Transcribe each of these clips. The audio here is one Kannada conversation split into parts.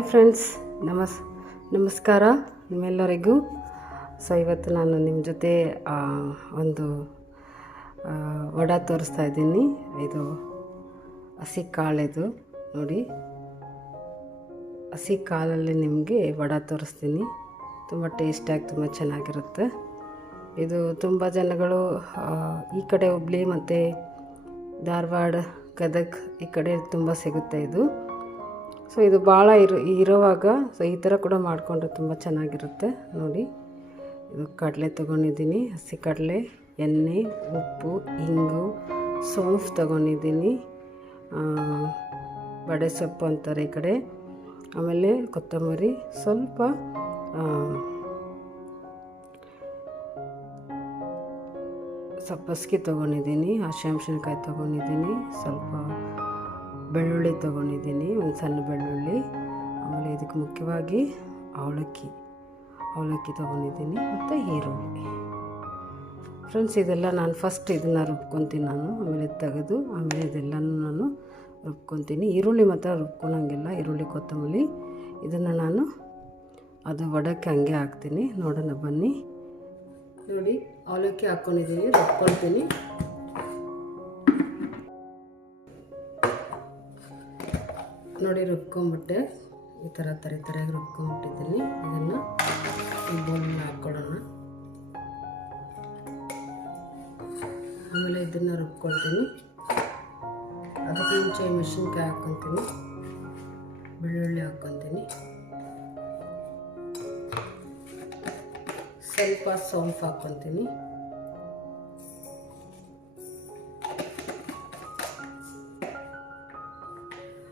ಹಾಯ್ ಫ್ರೆಂಡ್ಸ್, ನಮಸ್ಕಾರ ನಿಮ್ಮೆಲ್ಲರಿಗೂ. ಸೊ ಇವತ್ತು ನಾನು ನಿಮ್ಮ ಜೊತೆ ಒಂದು ವಡ ತೋರಿಸ್ತಾ ಇದ್ದೀನಿ. ಇದು ಹಸಿ ಕಾಳಿದು ನೋಡಿ, ಹಸಿ ಕಾಲಲ್ಲಿ ನಿಮಗೆ ವಡ ತೋರಿಸ್ತೀನಿ. ತುಂಬ ಟೇಸ್ಟಿಯಾಗಿ ತುಂಬ ಚೆನ್ನಾಗಿರುತ್ತೆ. ಇದು ತುಂಬ ಜನಗಳು ಈ ಕಡೆ ಹುಬ್ಳಿ ಮತ್ತು ಧಾರವಾಡ, ಗದಗ ಈ ಕಡೆ ತುಂಬ ಸಿಗುತ್ತೆ ಇದು. ಸೊ ಇದು ಭಾಳ ಇರೋವಾಗ ಸೊ ಈ ಥರ ಕೂಡ ಮಾಡಿಕೊಂಡ್ರೆ ತುಂಬ ಚೆನ್ನಾಗಿರುತ್ತೆ ನೋಡಿ. ಇದು ಕಡಲೆ ತೊಗೊಂಡಿದ್ದೀನಿ, ಹಸಿ ಕಡಲೆ, ಎಣ್ಣೆ, ಉಪ್ಪು, ಇಂಗು, ಸೋಂಫು ತೊಗೊಂಡಿದ್ದೀನಿ, ಬಡೆ ಸೊಪ್ಪು ಅಂತಾರೆ ಈ ಕಡೆ, ಆಮೇಲೆ ಕೊತ್ತಂಬರಿ, ಸ್ವಲ್ಪ ಸಬ್ಬಸ್ಗೆ ತೊಗೊಂಡಿದ್ದೀನಿ, ಹಸಿಮೆಣಸಿನ್ಕಾಯಿ ತೊಗೊಂಡಿದ್ದೀನಿ, ಸ್ವಲ್ಪ ಬೆಳ್ಳುಳ್ಳಿ ತೊಗೊಂಡಿದ್ದೀನಿ, ಒಂದು ಸಣ್ಣ ಬೆಳ್ಳುಳ್ಳಿ, ಆಮೇಲೆ ಇದಕ್ಕೆ ಮುಖ್ಯವಾಗಿ ಅವಲಕ್ಕಿ ತೊಗೊಂಡಿದ್ದೀನಿ, ಮತ್ತು ಈರುಳ್ಳಿ. ಫ್ರೆಂಡ್ಸ್, ಇದೆಲ್ಲ ನಾನು ಫಸ್ಟ್ ಇದನ್ನು ರುಬ್ಕೊತೀನಿ ಆಮೇಲೆ ತೆಗೆದು ಆಮೇಲೆ ಇದೆಲ್ಲನೂ ನಾನು ರುಬ್ಕೊತೀನಿ. ಈರುಳ್ಳಿ ಮಾತ್ರ ರುಬ್ಕೊಳಂಗಿಲ್ಲ, ಈರುಳ್ಳಿ ಕೊತ್ತಂಬರಿ ಇದನ್ನು ನಾನು ಅದು ವಡಕ್ಕೆ ಹಂಗೆ ಹಾಕ್ತೀನಿ. ನೋಡೋಣ ಬನ್ನಿ. ನೋಡಿ, ಅವಲಕ್ಕಿ ಹಾಕ್ಕೊಂಡಿದ್ದೀನಿ, ರುಬ್ಕೊಳ್ತೀನಿ. ನೋಡಿ, ರುಬ್ಕೊಂಬಿಟ್ಟೆ, ಈ ಥರ ತರಿಯಾಗಿ ರುಬ್ಕೊಂಬಿಟ್ಟಿದ್ದೀನಿ. ಇದನ್ನು ಈ ಬೌಲಲ್ಲಿ ಹಾಕ್ಕೊಳ್ಳೋಣ. ಆಮೇಲೆ ಇದನ್ನು ರುಬ್ಕೊಳ್ತೀನಿ. ಅದಕ್ಕೆ ಮುಂಚೆ ಮೆಣಸಿನ್ಕಾಯಿ ಹಾಕ್ಕೊತೀನಿ, ಬೆಳ್ಳುಳ್ಳಿ ಹಾಕ್ಕೊತೀನಿ, ಸ್ವಲ್ಪ ಸೋಂಫು ಹಾಕ್ಕೊತೀನಿ,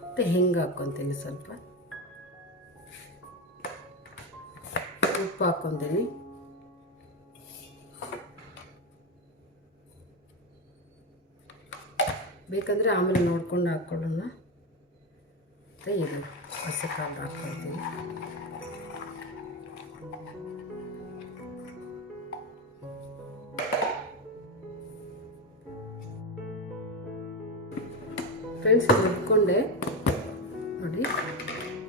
ಮತ್ತು ಹಿಂಗೆ ಹಾಕ್ಕೊತೀನಿ, ಸ್ವಲ್ಪ ಉಪ್ಪು ಹಾಕ್ಕೊತೀನಿ, ಬೇಕಂದರೆ ಆಮೇಲೆ ನೋಡ್ಕೊಂಡು ಹಾಕ್ಕೊಳ್ಳೋಣ. ಮತ್ತು ಇದು ಹಸಿ ಕಾಳು ಹಾಕ್ಕೊಳ್ತೀನಿ. ಫ್ರೆಂಡ್ಸ್, ರುಬ್ಕೊಂಡೆ ನೋಡಿ,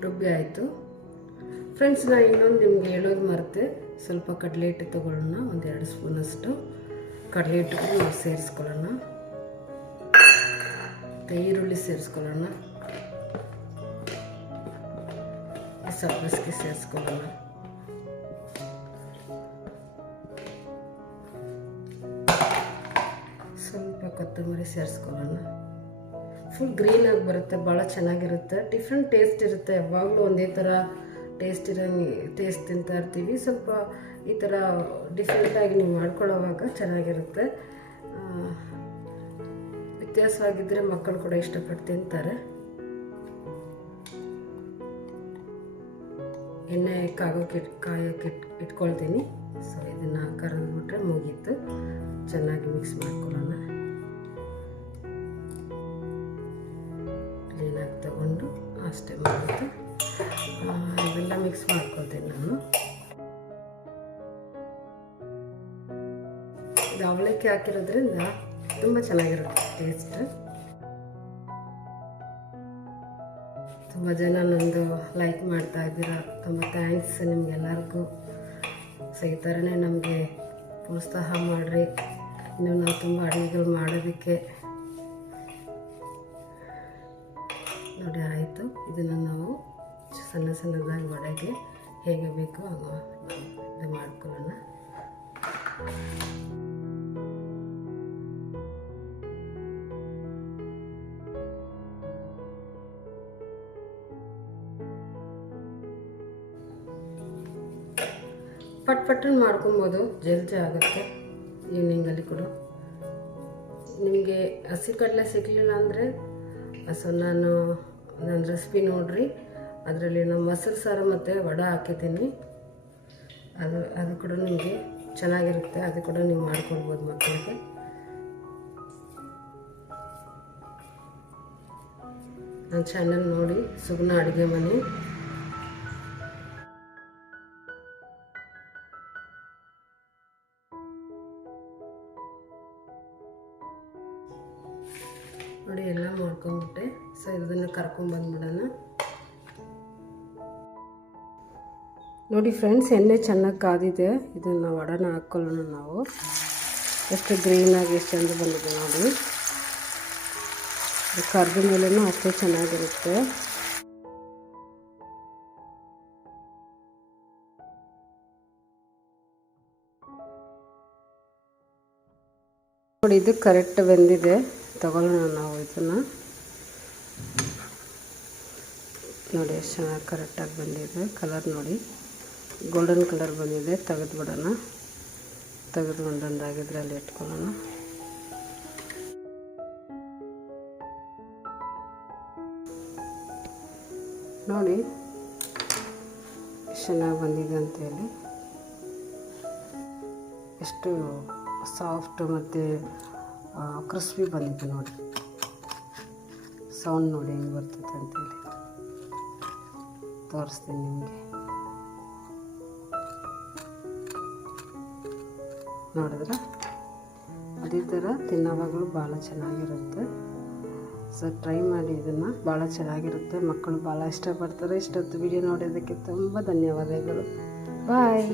ರುಬ್ಬಿ ಆಯಿತು. ಫ್ರೆಂಡ್ಸ್, ನಾನು ಇನ್ನೊಂದು ನಿಮ್ಗೆ ಹೇಳೋದು ಮರೆತೆ, ಸ್ವಲ್ಪ ಕಡಲೆ ಹಿಟ್ಟು ತೊಗೊಳ್ಳೋಣ, ಒಂದು 2 ಸ್ಪೂನಷ್ಟು ಕಡಲೆ ಹಿಟ್ಟು ನಾವು ಸೇರಿಸ್ಕೊಳ್ಳೋಣ, ಮತ್ತು ಈರುಳ್ಳಿ ಸೇರಿಸ್ಕೊಳ್ಳೋಣ, ಸಬ್ಬಸ್ಗೆ ಸೇರಿಸ್ಕೊಳ್ಳೋಣ, ಸ್ವಲ್ಪ ಕೊತ್ತಂಬರಿ ಸೇರಿಸ್ಕೊಳ್ಳೋಣ. ಫುಲ್ ಗ್ರೀನಾಗಿ ಬರುತ್ತೆ, ಭಾಳ ಚೆನ್ನಾಗಿರುತ್ತೆ, ಡಿಫ್ರೆಂಟ್ ಟೇಸ್ಟ್ ಇರುತ್ತೆ. ಯಾವಾಗಲೂ ಒಂದೇ ಥರ ಟೇಸ್ಟ್ ತಿಂತಾ ಇರ್ತೀವಿ. ಸ್ವಲ್ಪ ಈ ಥರ ಡಿಫ್ರೆಂಟಾಗಿ ನೀವು ಮಾಡ್ಕೊಳ್ಳೋವಾಗ ಚೆನ್ನಾಗಿರುತ್ತೆ. ವ್ಯತ್ಯಾಸವಾಗಿದ್ದರೆ ಮಕ್ಕಳು ಕೂಡ ಇಷ್ಟಪಟ್ಟು ತಿಂತಾರೆ. ಎಣ್ಣೆ ಕಾಯೋಕ್ಕೆ ಇಟ್ಕೊಳ್ತೀನಿ. ಸೊ ಇದನ್ನು ಕರೆದ್ಬಿಟ್ರೆ ಮುಗೀತು. ಚೆನ್ನಾಗಿ ಮಿಕ್ಸ್ ಮಾಡ್ಕೊಳ್ಳೋಣ. ಕ್ಲೀನಾಗಿ ತಗೊಂಡು ಅಷ್ಟೇ ಮಾಡಿದ್ದು ಇವೆಲ್ಲ ಮಿಕ್ಸ್ ಮಾಡ್ಕೊಳ್ತೀನಿ ನಾನು. ಇದು ಅವಲಕ್ಕಿ ಹಾಕಿರೋದ್ರಿಂದ ತುಂಬ ಚೆನ್ನಾಗಿರುತ್ತೆ ಟೇಸ್ಟ್. ತುಂಬ ಜನ ನಂದು ಲೈಕ್ ಮಾಡ್ತಾ ಇದ್ದೀರಾ, ತುಂಬ ಥ್ಯಾಂಕ್ಸ್ ನಿಮಗೆಲ್ಲರಿಗೂ. ಸೊ ಈ ಥರನೇ ನಮಗೆ ಪ್ರೋತ್ಸಾಹ ಮಾಡಿರಿ, ಇನ್ನು ನಾವು ತುಂಬ ಅಡುಗೆಗಳು ಮಾಡೋದಕ್ಕೆ. ನೋಡಿ, ಆಯಿತು. ಇದನ್ನು ನಾವು ಸಣ್ಣದಾಗಿ ವಡೆಗೆ ಹೇಗೆ ಬೇಕೋ ಹಾಗೆ ಇದು ಮಾಡ್ಕೊಳ್ಳೋಣ. ಪಟ್ ಮಾಡ್ಕೊಬೋದು, ಜಲ್ದಿ ಆಗುತ್ತೆ. ಈವ್ನಿಂಗಲ್ಲಿ ಕೂಡ ನಿಮಗೆ ಹಸಿ ಕಡಲೆ ಸಿಗಲಿಲ್ಲ ಅಂದರೆ ಸೊ ನನ್ನ ರೆಸಿಪಿ ನೋಡಿರಿ, ಅದರಲ್ಲಿ ನಾನು ಮೊಸರು ಸಾರು ಮತ್ತು ವಡೆ ಹಾಕಿದ್ದೀನಿ. ಅದು ಕೂಡ ನಿಮಗೆ ಚೆನ್ನಾಗಿರುತ್ತೆ, ಅದು ಕೂಡ ನೀವು ಮಾಡ್ಕೊಳ್ಬೋದು ಮಕ್ಕಳಿಗೆ. ನನ್ನ ಚಾನಲ್ ನೋಡಿ, ಸುಗುಣ ಅಡುಗೆ ಮನೆ. ನೋಡಿ ಎಲ್ಲ ಮಾಡ್ಕೊಂಡ್ಬಿಟ್ಟೆ. ಸೊ ಇದನ್ನು ಕರ್ಕೊಂಡ್ಬಂದ್ಬಿಡೋಣ. ನೋಡಿ ಫ್ರೆಂಡ್ಸ್, ಎಣ್ಣೆ ಚೆನ್ನಾಗಿ ಕಾದಿದೆ. ಇದನ್ನು ವಡನ ಹಾಕ್ಕೊಳ್ಳೋಣ ನಾವು. ಎಷ್ಟು ಗ್ರೀನಾಗಿ ಎಷ್ಟು ಚಂದ ಬಂದಿದೆ ನೋಡಿ. ಕರ್ದ ಮೇಲೂ ಅಷ್ಟೇ ಚೆನ್ನಾಗಿರುತ್ತೆ. ನೋಡಿ, ಇದು ಕರೆಕ್ಟ್ ಬೆಂದಿದೆ. ತಗೊಳ್ಳೋಣ ನಾವು ಇದನ್ನು. ನೋಡಿ ಎಷ್ಟು ಚೆನ್ನಾಗಿ ಕರೆಕ್ಟಾಗಿ ಬಂದಿದೆ. ಕಲರ್ ನೋಡಿ, ಗೋಲ್ಡನ್ ಕಲರ್ ಬಂದಿದೆ. ತೆಗೆದುಬಿಡೋಣ. ತೆಗೆದು ಒಂದೊಂದಾಗಿದ್ರಲ್ಲಿ ಇಟ್ಕೊಳ್ಳೋಣ. ನೋಡಿ ಎಷ್ಟು ಚೆನ್ನಾಗಿ ಬಂದಿದೆ ಅಂತೇಳಿ. ಎಷ್ಟು ಸಾಫ್ಟ್ ಮತ್ತು ಕ್ರಿಸ್ಪಿ ಬಂದಿದೆ ನೋಡಿ. ಸೌಂಡ್ ನೋಡಿ ಹೆಂಗೆ ಬರ್ತೈತೆ ಅಂತೇಳಿ ತೋರಿಸ್ತೀನಿ ನಿಮಗೆ. ನೋಡಿದ್ರೆ ಅದೇ ಥರ ತಿನ್ನೋವಾಗಲೂ ಭಾಳ ಚೆನ್ನಾಗಿರುತ್ತೆ. ಸೊ ಟ್ರೈ ಮಾಡಿ ಇದನ್ನು, ಭಾಳ ಚೆನ್ನಾಗಿರುತ್ತೆ. ಮಕ್ಕಳು ಭಾಳ ಇಷ್ಟಪಡ್ತಾರೆ. ಇಷ್ಟೊತ್ತು ವಿಡಿಯೋ ನೋಡೋದಕ್ಕೆ ತುಂಬ ಧನ್ಯವಾದಗಳು. ಬಾಯ್.